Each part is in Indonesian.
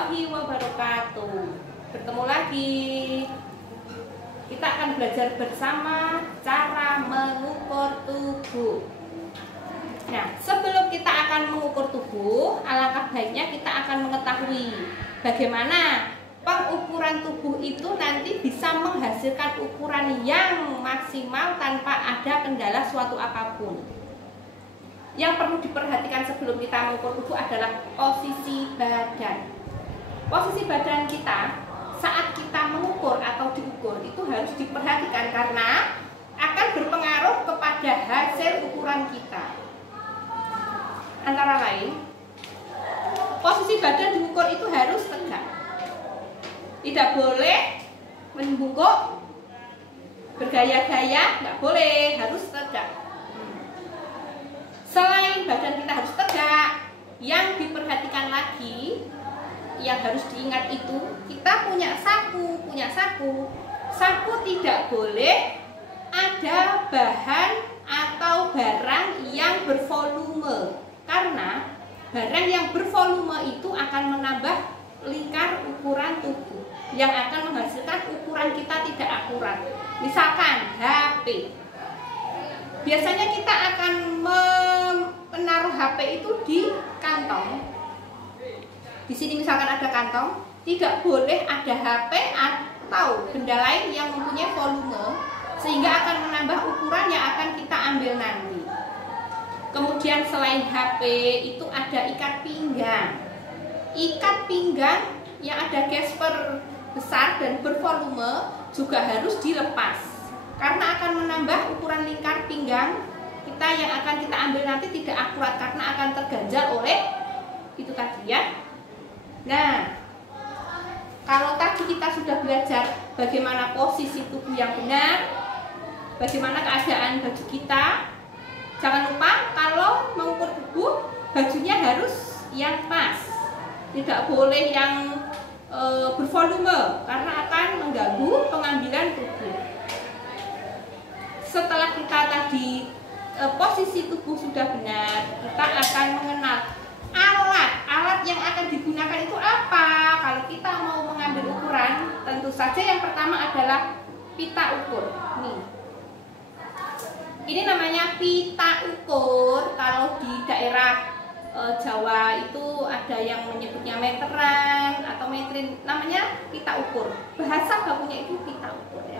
warahmatullahi wabarakatuh. Bertemu lagi. Kita akan belajar bersama cara mengukur tubuh. Nah, sebelum kita akan mengukur tubuh, alangkah baiknya kita akan mengetahui bagaimana pengukuran tubuh itu nanti bisa menghasilkan ukuran yang maksimal tanpa ada kendala suatu apapun. Yang perlu diperhatikan sebelum kita mengukur tubuh adalah posisi badan. Posisi badan kita saat kita mengukur atau diukur itu harus diperhatikan karena akan berpengaruh kepada hasil ukuran kita. Antara lain, posisi badan diukur itu harus tegak. Tidak boleh membungkuk, bergaya-gaya, nggak boleh, harus tegak. Selain badan kita harus tegak, yang diperhatikan lagi, yang harus diingat itu, kita punya saku. Saku tidak boleh ada bahan atau barang yang bervolume, karena barang yang bervolume itu akan menambah lingkar ukuran tubuh, yang akan menghasilkan ukuran kita tidak akurat. Misalkan HP. Biasanya kita akan menaruh HP itu di kantong. Di sini misalkan ada kantong, tidak boleh ada HP atau benda lain yang mempunyai volume sehingga akan menambah ukuran yang akan kita ambil nanti. Kemudian selain HP itu ada ikat pinggang. Ikat pinggang yang ada gesper besar dan bervolume juga harus dilepas, karena akan menambah ukuran lingkar pinggang kita yang akan kita ambil nanti tidak akurat karena akan terganjal oleh itu tadi ya. Nah, kalau tadi kita sudah belajar bagaimana posisi tubuh yang benar, bagaimana keadaan baju kita, jangan lupa kalau mengukur tubuh bajunya harus yang pas, tidak boleh yang bervolume karena akan mengganggu pengambilan tubuh. Setelah kita tadi posisi tubuh sudah benar, kita akan mengenal alat yang akan digunakan itu apa. Kalau kita mau mengambil ukuran, tentu saja yang pertama adalah pita ukur. Ini namanya pita ukur. Kalau di daerah Jawa itu ada yang menyebutnya meteran atau metrin, namanya pita ukur. Bahasa bakunya itu pita ukur ya.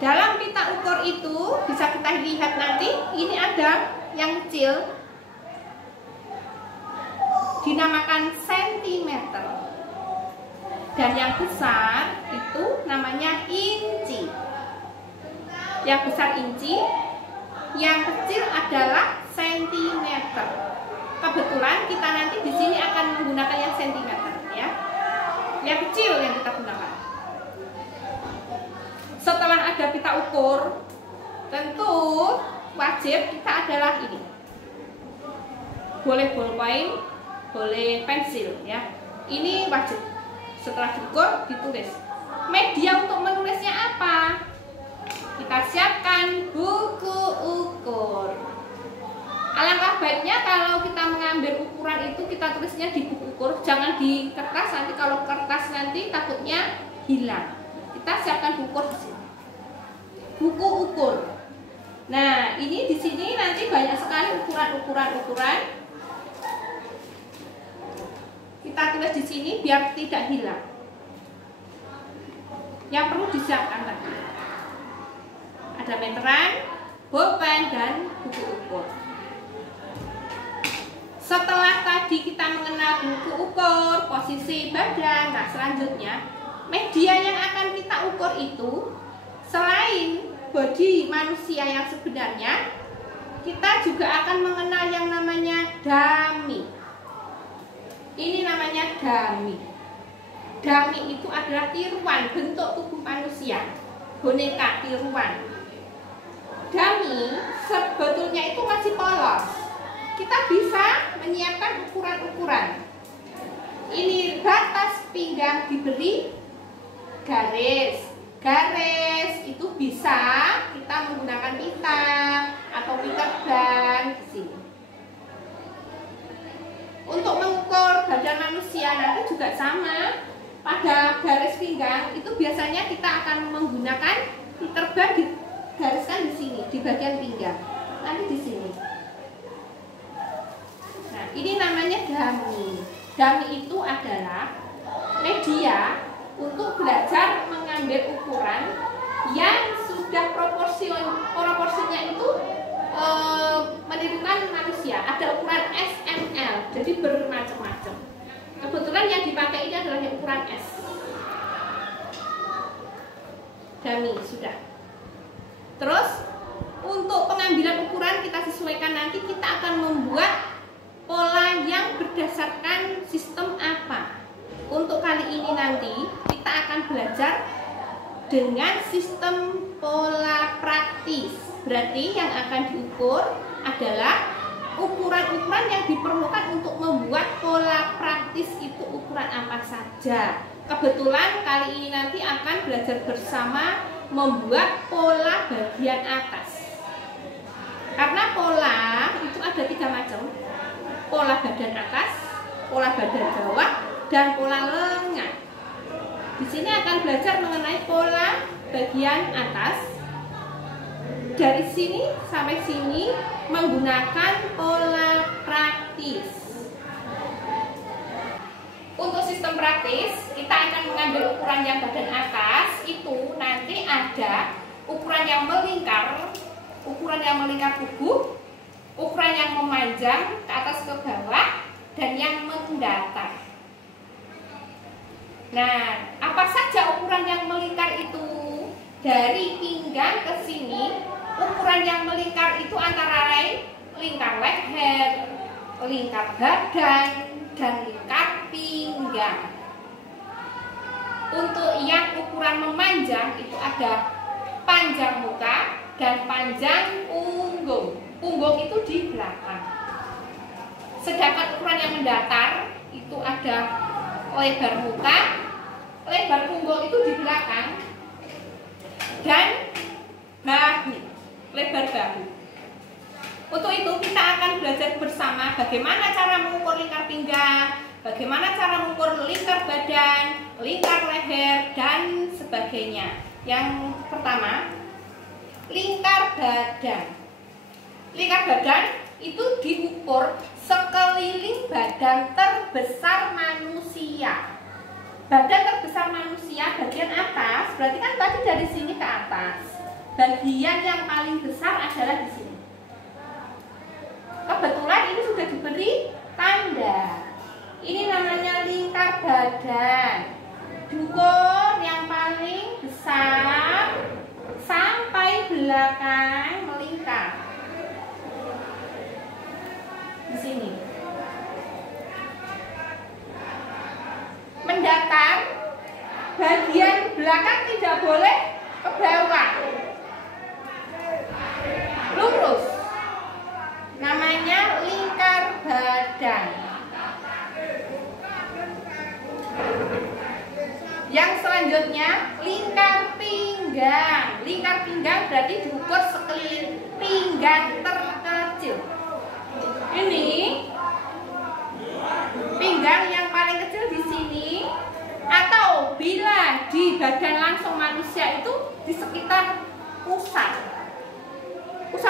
Dalam pita ukur itu bisa kita lihat nanti, ini ada yang kecil dinamakan sentimeter, dan yang besar itu namanya inci. Yang besar inci, yang kecil adalah sentimeter. Kebetulan kita nanti di sini akan menggunakan yang sentimeter ya. Yang kecil yang kita gunakan. Setelah ada pita ukur, tentu wajib kita adalah ini. Boleh ballpoint, boleh pensil ya. Ini wajib. Setelah diukur, ditulis. Media untuk menulisnya apa? Kita siapkan buku ukur. Alangkah baiknya kalau kita mengambil ukuran itu kita tulisnya di buku ukur, jangan di kertas. Nanti kalau kertas nanti takutnya hilang. Kita siapkan buku ukur di sini. Buku ukur. Nah, ini di sini nanti banyak sekali ukuran. Kita tulis di sini biar tidak hilang. Yang perlu disiapkan tadi ada meteran, bolpen, dan buku ukur. Setelah tadi kita mengenal buku ukur, posisi badan, nah selanjutnya media yang akan kita ukur itu selain bodi manusia yang sebenarnya, kita juga akan mengenal yang namanya dummy. Ini namanya dummy. Dummy itu adalah tiruan bentuk tubuh manusia, boneka tiruan. Dummy sebetulnya itu masih polos. Kita bisa menyiapkan ukuran-ukuran. Ini batas pinggang diberi garis. Garis itu bisa kita menggunakan pita atau pita ban di sini. Untuk mengukur badan manusia nanti juga sama. Pada garis pinggang itu biasanya kita akan menggunakan terbang digariskan di sini, di bagian pinggang. Nanti di sini. Nah, ini namanya dummy. Dummy itu adalah media untuk belajar mengambil ukuran yang sudah proporsinya itu menirukan manusia. Ada ukuran S, M, L, jadi bermacam-macam. Kebetulan yang dipakai ini adalah yang ukuran S. Dummy sudah. Terus untuk pengambilan ukuran kita sesuaikan, nanti kita akan membuat pola yang berdasarkan sistem apa. Untuk kali ini nanti kita akan belajar dengan sistem pola praktis. Berarti yang akan diukur adalah ukuran-ukuran yang diperlukan untuk membuat pola praktis itu ukuran apa saja. Kebetulan kali ini nanti akan belajar bersama membuat pola bagian atas. Karena pola itu ada 3 macam. Pola badan atas, pola badan bawah, dan pola lengan. Di sini akan belajar mengenai pola bagian atas. Dari sini sampai sini menggunakan pola praktis. Untuk sistem praktis, kita akan mengambil ukuran yang badan atas. Itu nanti ada ukuran yang melingkar tubuh, ukuran yang memanjang ke atas ke bawah, dan yang mendatar. Nah, apa saja ukuran yang melingkar itu? Dari pinggang ke sini, ukuran yang melingkar itu antara lain lingkar leher, lingkar badan, dan lingkar pinggang. Untuk yang ukuran memanjang itu ada panjang muka dan panjang punggung. Punggung itu di belakang. Sedangkan ukuran yang mendatar itu ada lebar muka, lebar punggung itu di belakang, dan bahu, lebar bahu. Untuk itu kita akan belajar bersama bagaimana cara mengukur lingkar pinggang, bagaimana cara mengukur lingkar badan, lingkar leher, dan sebagainya. Yang pertama, lingkar badan. Lingkar badan itu diukur sekeliling badan terbesar manusia. Badan terbesar manusia bagian atas, berarti kan tadi dari sini ke atas. Bagian yang paling besar adalah di sini. Kebetulan ini sudah diberi tanda. Ini namanya lingkar badan. Diukur yang paling besar sampai belakang melingkar. Di sini. Mendatar, bagian belakang tidak boleh ke bawah. Lurus. Namanya lingkar badan. Yang selanjutnya lingkar pinggang. Lingkar pinggang berarti diukur sekeliling pinggang terkecil. Ini pinggang yang paling kecil di sini, atau bila di badan langsung manusia itu di sekitar pusar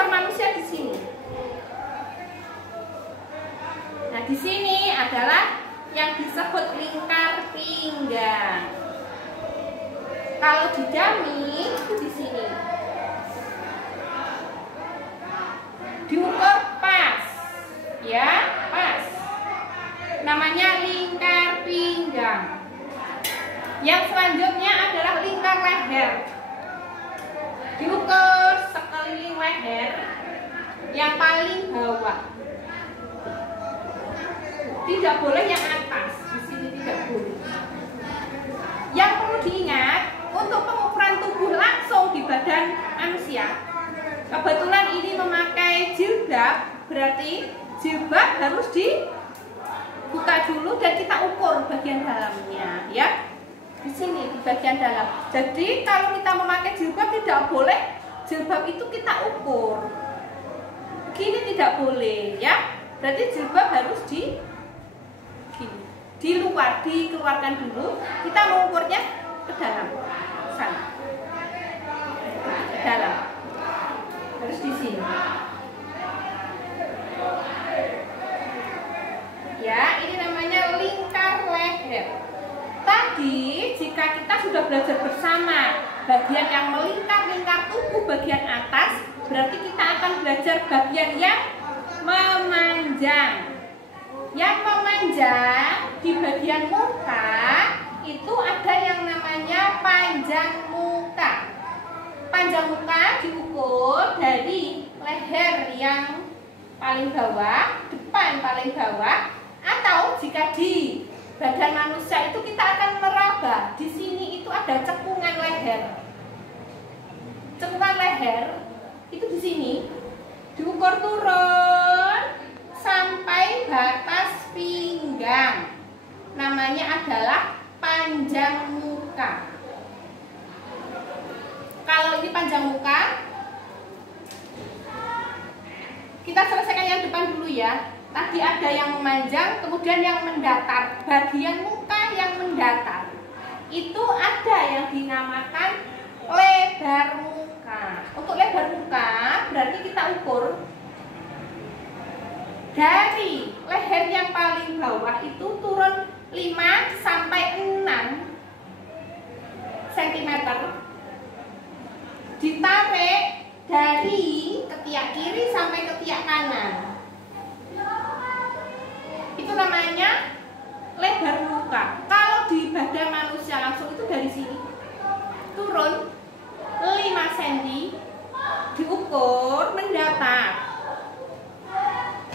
manusia di sini. Nah, di sini adalah yang disebut lingkar pinggang. Kalau di dummy itu di sini. Diukur pas. Ya, pas. Namanya lingkar pinggang. Yang selanjutnya adalah lingkar leher. Diukur sekeliling leher yang paling bawah. Tidak boleh yang atas. Di sini tidak boleh. Yang perlu diingat, untuk pengukuran tubuh langsung di badan manusia, kebetulan ini memakai jilbab, berarti jilbab harus dibuka dulu dan kita ukur bagian dalamnya, ya. Di sini di bagian dalam. Jadi kalau kita memakai jilbab tidak boleh jilbab itu kita ukur. Begini tidak boleh, ya. Berarti jilbab harus di luar, dikeluarkan dulu. Kita mengukurnya ke dalam sana, ke dalam, harus di sini. Ya, ini namanya lingkar leher. Tadi jika kita sudah belajar bersama bagian yang melingkar-lingkar tubuh bagian atas, berarti kita akan belajar bagian yang memanjang. Yang memanjang di bagian muka itu ada yang namanya panjang muka. Panjang muka diukur dari leher yang paling bawah, depan paling bawah, atau jika di badan manusia itu kita akan meraba. Di sini itu ada cekungan leher. Cekungan leher itu di sini diukur turun sampai batas pinggang. Namanya adalah panjang muka. Kalau ini panjang muka, kita selesaikan yang depan dulu ya. Tadi ada yang memanjang, kemudian yang mendatar. Bagian muka yang mendatar itu ada yang dinamakan lebar muka. Untuk lebar muka berarti kita ukur dari leher yang paling bawah itu turun 5 sampai 6 cm. Ditarik dari ketiak kiri sampai ketiak kanan. Itu namanya lebar muka. Kalau di badan manusia langsung itu dari sini turun 5 cm, diukur mendatar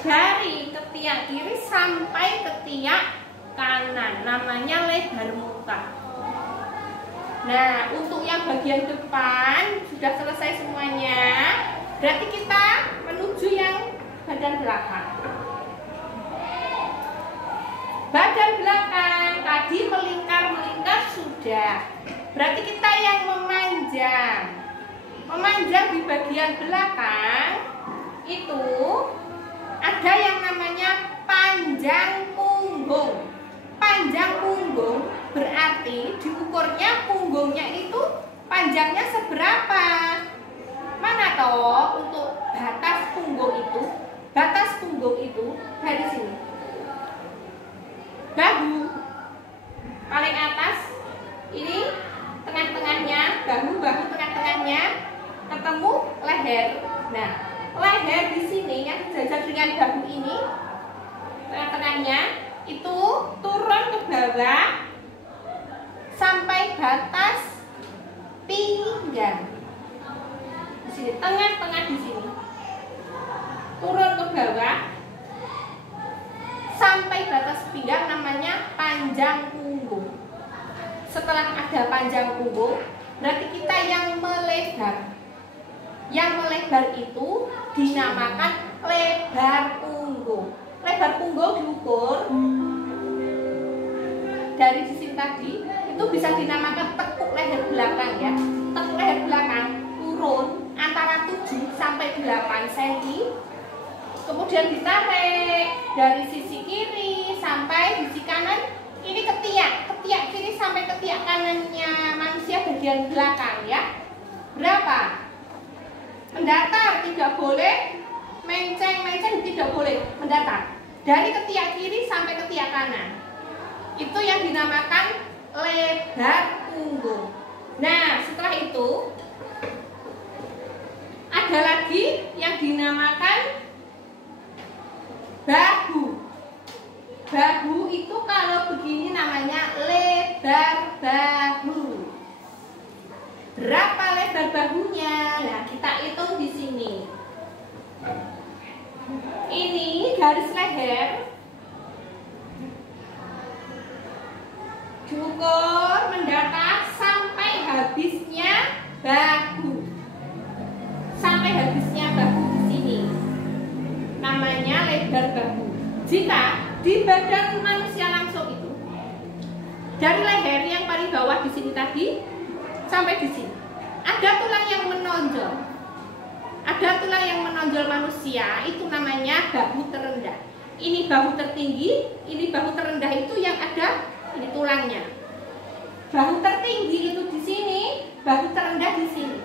dari ketiak kiri sampai ketiak kanan, namanya lebar muka. Nah, untuk yang bagian depan sudah selesai semuanya. Berarti kita menuju yang badan belakang. Badan belakang tadi melingkar sudah. Berarti kita yang memanjang. Memanjang di bagian belakang itu ada yang namanya panjang punggung. Panjang punggung berarti diukurnya punggungnya itu panjangnya seberapa? Mana toh untuk batas punggung itu? Batas punggung itu dari sini. Bahu paling atas ini, tengah-tengahnya bahu tengah-tengahnya ketemu leher. Nah, leher di sini yang sejajar dengan bahu ini, tengah-tengahnya itu turun ke bawah sampai batas pinggang. Di sini, tengah-tengah di sini, turun ke bawah sampai batas pinggang, namanya panjang punggung. Setelah ada panjang punggung, berarti kita yang melebar. Yang melebar itu dinamakan lebar punggung. Lebar punggung diukur dari sisi tadi itu bisa dinamakan tekuk leher belakang ya. Tekuk leher belakang turun antara 7 sampai 8 cm. Kemudian ditarik dari sisi kiri sampai sisi kanan. Ini ketiak kiri sampai ketiak kanannya manusia bagian belakang ya. Berapa? Mendatar tidak boleh, menceng tidak boleh, mendatar. Dari ketiak kiri sampai ketiak kanan. Itu yang dinamakan lebar punggung. Nah, setelah itu ada lagi yang dinamakan bahu. Bahu itu kalau begini namanya lebar bahu. Berapa lebar bahunya? Nah, kita hitung di sini. Ini garis leher diukur mendatar sampai habisnya bahu. Sampai habisnya bahu di sini. Namanya lebar bahu. Jika di badan manusia langsung itu dari leher yang paling bawah di sini tadi sampai di sini ada tulang yang menonjol. Ada tulang yang menonjol manusia, itu namanya bahu terendah. ini bahu tertinggi, ini bahu terendah, itu yang ada ini tulangnya. Bahu tertinggi itu di sini, bahu terendah di sini.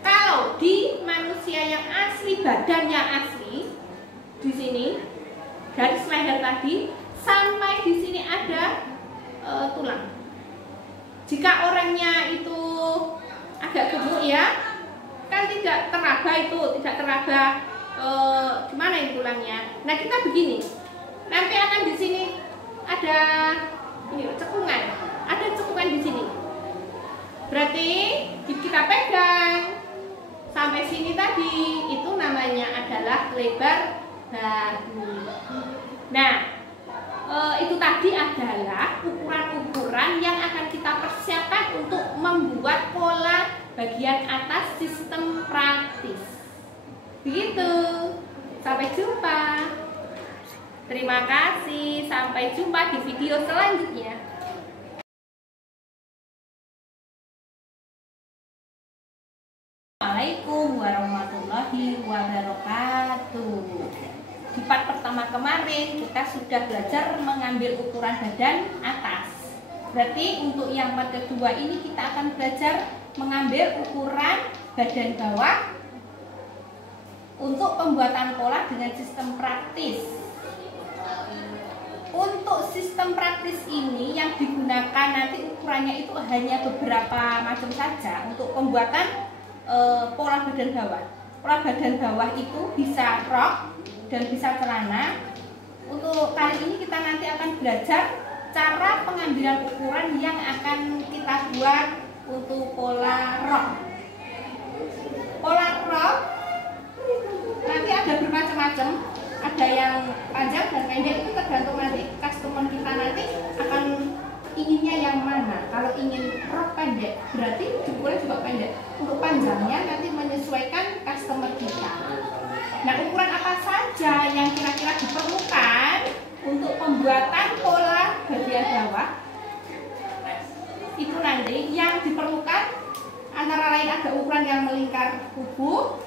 Kalau di manusia yang asli, badannya asli, di sini garis leher tadi sampai di sini ada tulang. Jika orangnya itu agak gemuk ya, kan tidak teraba itu, tidak teraba gimana ini tulangnya. Nah kita begini, nanti akan di sini ada ini cekungan, ada cekungan di sini. Berarti kita pegang sampai sini tadi, itu namanya adalah lebar bahu. Nah itu tadi adalah ukuran-ukuran yang akan kita persiapkan untuk membuat pola bagian atas sistem praktis. Begitu. Sampai jumpa. Terima kasih. Sampai jumpa di video selanjutnya. Assalamualaikum warahmatullahi wabarakatuh. Di part pertama kemarin kita sudah belajar mengambil ukuran badan atas. Berarti untuk yang part kedua ini kita akan belajar mengambil ukuran badan bawah untuk pembuatan pola dengan sistem praktis. Untuk sistem praktis ini yang digunakan nanti ukurannya itu hanya beberapa macam saja untuk pembuatan pola badan bawah. Pola badan bawah itu bisa rok dan bisa celana. Untuk kali ini kita nanti akan belajar cara pengambilan ukuran yang akan kita buat untuk pola rok. Pola rok nanti ada bermacam-macam, ada yang panjang dan pendek, itu tergantung nanti customer kita nanti akan inginnya yang mana. Kalau ingin rok pendek berarti ukuran juga pendek. Untuk panjangnya nanti menyesuaikan customer kita. Nah, ukuran apa saja yang kira-kira diperlukan untuk pembuatan pola bagian bawah? Itu nanti yang diperlukan antara lain ada ukuran yang melingkar tubuh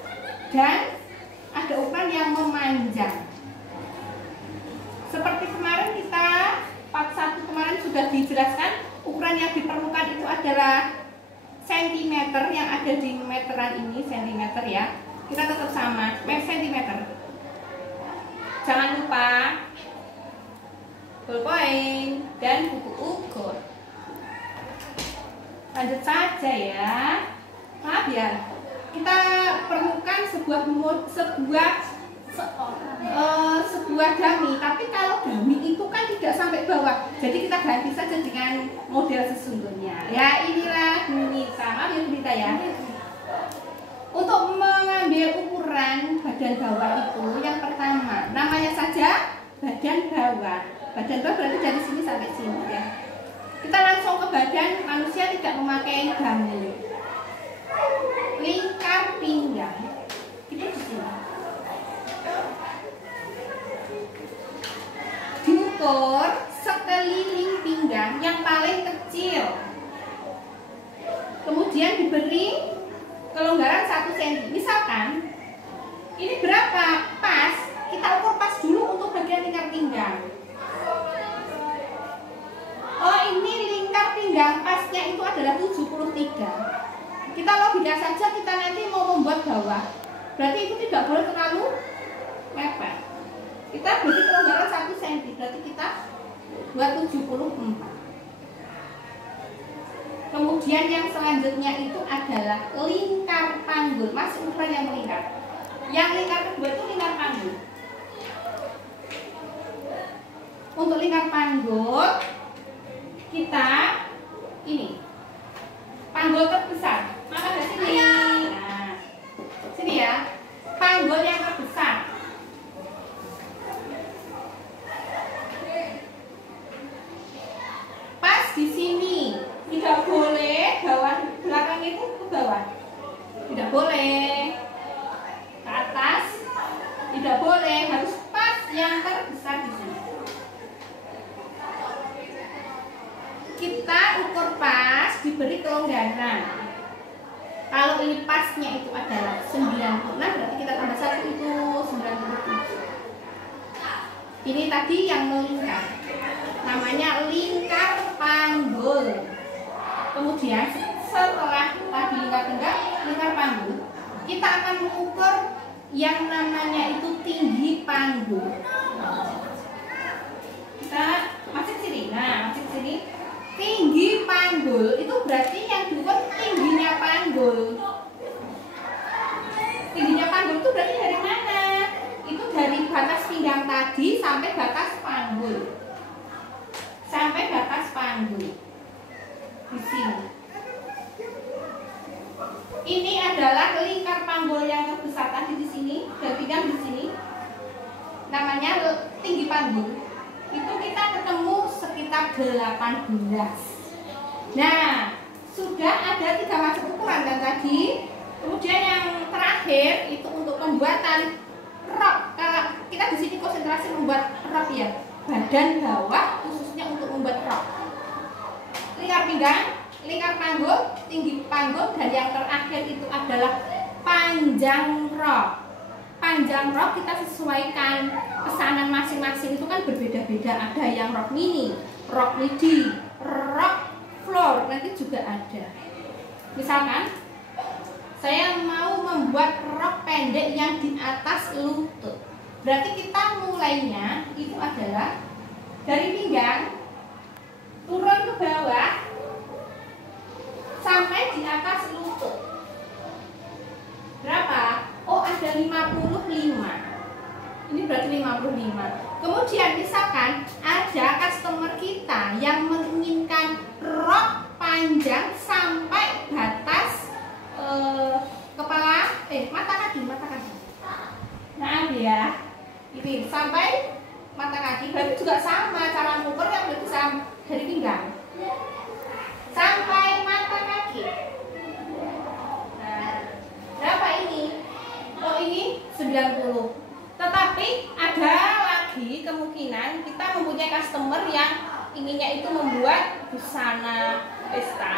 dan ada ukuran yang memanjang. Seperti kemarin kita part 1 kemarin sudah dijelaskan, ukuran yang diperlukan itu adalah sentimeter yang ada di meteran ini, sentimeter ya. Kita tetap sama, sentimeter. Jangan lupa ballpoint dan buku ukur. Lanjut saja ya. Maaf ya, kita perlukan sebuah dummy, tapi kalau dummy itu kan tidak sampai bawah, jadi kita ganti saja dengan model sesungguhnya. Ya inilah Bunita, maaf ya Bunita ya. Untuk mengambil ukuran badan bawah itu yang pertama, namanya saja badan bawah. Badan bawah berarti dari sini sampai sini ya. Kita langsung ke badan manusia, tidak memakai dummy. Lingkar pinggang itu di sini. Diukur sekeliling pinggang yang paling kecil. Kemudian diberi kelonggaran 1 cm. Misalkan ini berapa? Pas. Kita ukur pas dulu untuk bagian lingkar pinggang. Oh, ini lingkar pinggang pasnya itu adalah 73. Kita logika saja, kita nanti mau membuat bawah, berarti itu tidak boleh terlalu mepet. Kita beri kelonggaran 1 cm, berarti kita buat 74. Kemudian yang selanjutnya itu adalah lingkar panggul. Masih ukuran yang melingkar. Yang lingkar kedua itu lingkar panggul. Untuk lingkar panggul kita ini panggul terbesar. Maka dari sini, nah, sini ya, panggul yang terbesar. Pas di sini, tidak boleh bawah belakang itu ke bawah, tidak boleh ke atas, tidak boleh, harus pas yang terbesar di sini. Kita ukur pas, diberi kelonggaran. Kalau ini pasnya itu adalah 96, berarti kita tambah 1 itu 97. Ini tadi yang melingkar, namanya lingkar panggul. Kemudian setelah tadi lingkar panggul, kita akan mengukur yang namanya itu tinggi panggul. Kita masuk sini. Nah, masuk sini. Tinggi panggul itu berarti yang diukur tingginya panggul. Tingginya panggul itu berarti dari mana? Itu dari batas pinggang tadi sampai batas panggul. Sampai batas panggul. Di sini. Ini adalah lingkar panggul yang terbesar tadi di sini, dan pinggang di sini. Namanya tinggi panggul. Itu kita ketemu sekitar 18. Nah, sudah ada 3 macam ukuran kan tadi. Kemudian yang terakhir itu untuk pembuatan rok. Kalau kita di sini konsentrasi membuat rok ya, badan bawah khususnya untuk membuat rok. Lingkar pinggang, lingkar panggul, tinggi panggul, dan yang terakhir itu adalah panjang rok. Panjang rok kita sesuaikan pesanan masing-masing, itu kan berbeda-beda. Ada yang rok mini, rok midi, rok floor, nanti juga ada. Misalkan saya mau membuat rok pendek yang di atas lutut. Berarti kita mulainya itu adalah dari pinggang turun ke bawah sampai di atas lutut. Berapa? Oh, ada 55. Ini berarti 55. Kemudian misalkan ada customer kita yang menginginkan rok panjang sampai batas kepala, mata kaki. Nah ya, ini sampai mata kaki. Berarti juga sama cara mengukur, yang berarti sama dari pinggang sampai mata kaki. Nah, berapa ini? Oh, ini 90. Tetapi ada lagi kemungkinan kita mempunyai customer yang inginnya itu membuat busana pesta,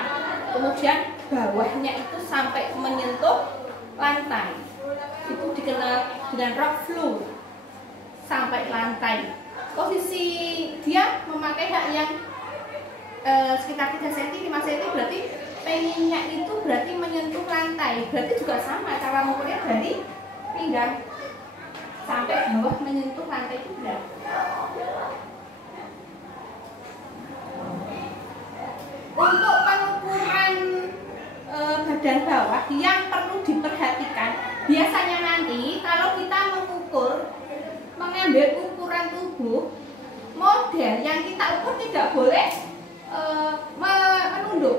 kemudian bawahnya itu sampai menyentuh lantai. Itu dikenal dengan rok floor sampai lantai. Posisi dia memakai hak yang sekitar 3 cm, 5 cm, berarti pengennya itu berarti menyentuh lantai. Berarti juga sama cara mengukurnya dari pinggang sampai bawah menyentuh lantai juga. Untuk pengukuran badan bawah yang perlu diperhatikan, biasanya nanti kalau kita mengambil ukuran tubuh, model yang kita ukur tidak boleh menunduk.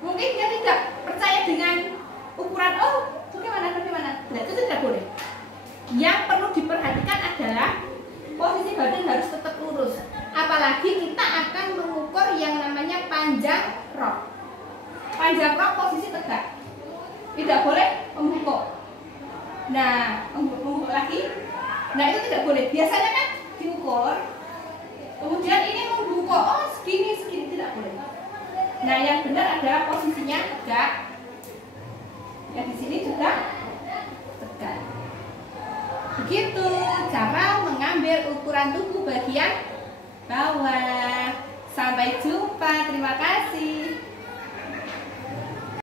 Mungkin dia tidak percaya dengan ukuran, bagaimana? Nah, itu tidak boleh. Yang perlu diperhatikan adalah posisi badan harus tetap lurus. Apalagi kita akan mengukur yang namanya panjang rok. Panjang rok posisi tegak, tidak boleh membungkuk. Nah, membungkuk lagi. Nah, itu tidak boleh. Biasanya kan diukur, kemudian ini membungkuk, oh segini tidak boleh. Nah, yang benar adalah posisinya tegak. Yang di sini juga tegak. Begitu cara mengambil ukuran tubuh bagian bawah. Sampai jumpa, terima kasih.